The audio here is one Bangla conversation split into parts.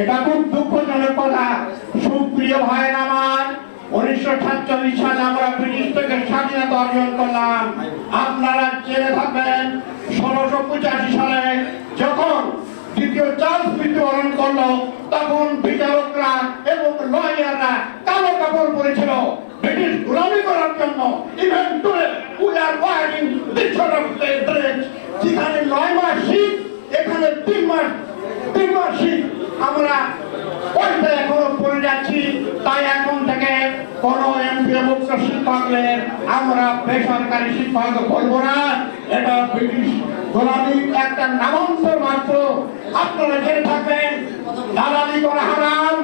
এটা খুব দুঃখজনক কথা। সুপ্রিয় ভাইয়ের আমার, উনিশশো সাতচল্লিশ সালে আমরা ব্রিটিশ থেকে স্বাধীনতা অর্জন করলাম। আপনারা জেনে থাকবেন, ষোলোশো পঁচাশি সালে যখন দ্বিতীয় চার্লস মৃত্যুবরণ করল, তখন বিচারকরা আমরা ওইটা এখন পড়ে যাচ্ছি, তাই এখন থেকে কোন এমপিএ মুক্ত শিক্ষকদের আমরা বেসরকারি শিক্ষক বলব না। এটা ব্রিটিশ গোলামির একটা নামান্তর মাত্র। আপনারা জেনে থাকবেন, দালালি করা হারাম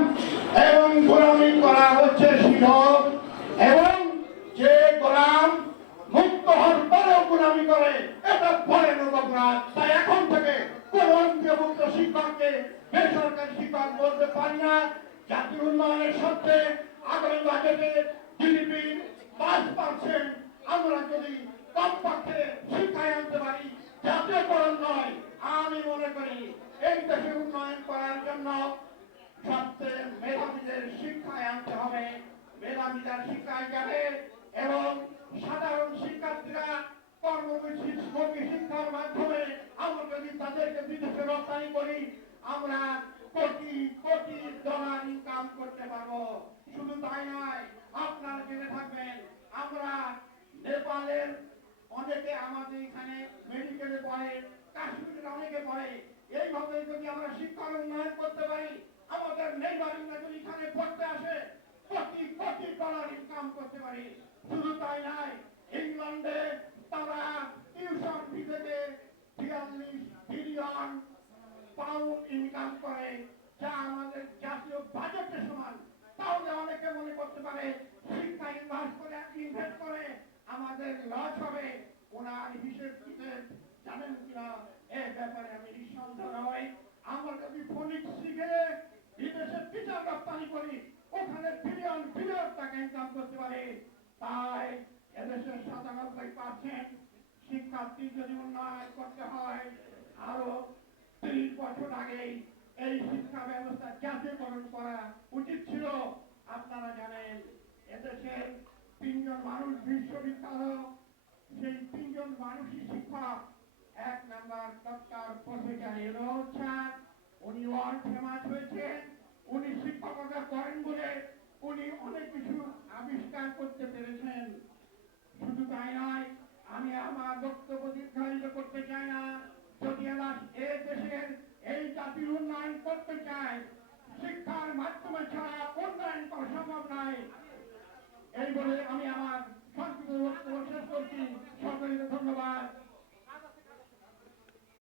এবং গোলামি করা হচ্ছে শিক্ষক এবং যে গোলাম মুক্ত হওয়ার পরেও গোলামি করে এটা ভয়ানক অপরাধ তাই এখন থেকে কোন মুক্ত শিক্ষককে বেসরকারি শিক্ষক বলতে পারি না। জাতির উন্নয়নের স্বার্থে আগামী বাজেটে জিডিপি পাঁচ পার্সেন্ট আমরা যদি কমপক্ষে শিক্ষায় আনতে পারি, জাতীয়করণ নয়, আমি মনে করি এই দেশে উন্নয়ন করার জন্য সবচেয়ে মেধাবীদের শিক্ষায় আনতে হবে। মেধাবীদের শিক্ষায় যাবে এবং সাধারণ শিক্ষার্থীরা কর্মমুখী শিক্ষার মাধ্যমে আমরা যদি তাদেরকে বিদেশে রপ্তানি করি, আমরা কোটি কোটি ডলার ইনকাম করতে পারব। শুধু তাই নয়, আপনারা জেনে থাকবেন, আমরা নেপালের অনেকে আমাদের এখানে মেডিকেলে পড়ে, কাশ্মীরের অনেকে পড়ে। এইভাবে যদি আমরা শিক্ষার উন্নয়ন করতে পারি, আমাদের নেইবারিংরা যদি এখানে পড়তে আসে, কোটি কোটি ডলার ইনকাম করতে পারি। শুধু তাই নয়, ইংল্যান্ডে তারা টিউশন ফি থেকে বিয়াল্লিশ বিলিয়ন পাউন্ড ইনকাম করে, যা আমাদের জাতীয় বাজেটের সমান। তাহলে অনেকে মনে করতে পারে, শিক্ষা ইনভেস্ট করে ইনভেস্ট করে, আমাদের লস হবে। ওনার হিসেব কিসেব জানেন কিনা? এ ব্যাপারে আমি নিঃসন্দেহ নয় আমরা যদি ফোনিক্স শিখে বিদেশে টিচার রপ্তানি করি, ওখানে বিলিয়ন বিলিয়ন টাকা ইনকাম করতে পারে। তাই এদেশের সাতানব্বই পার্সেন্ট শিক্ষার্থী যদি উন্নয়ন করতে হয়, আরও তিরিশ বছর আগেই এই শিক্ষা ব্যবস্থা জাতীয়করণ করা উচিত ছিল। আপনারা জানেন এদেশের তিনজন মানুষ বিশ্ববিদ্যালয়, সেই তিনজন মানুষই শিক্ষক। এক নাম্বার ডক্টর প্রফেসর এরোজ উনি ওয়ার্ল্ড ফেমাস হয়েছেন। উনি শিক্ষকতা করেন বলে উনি অনেক কিছু আবিষ্কার করতে পেরেছেন। করতে চাই শিক্ষার মাধ্যমে ছাড়া উন্নয়ন করা সম্ভব নয়। এই বলে আমি আমার সংস্কৃত শেষ করছি।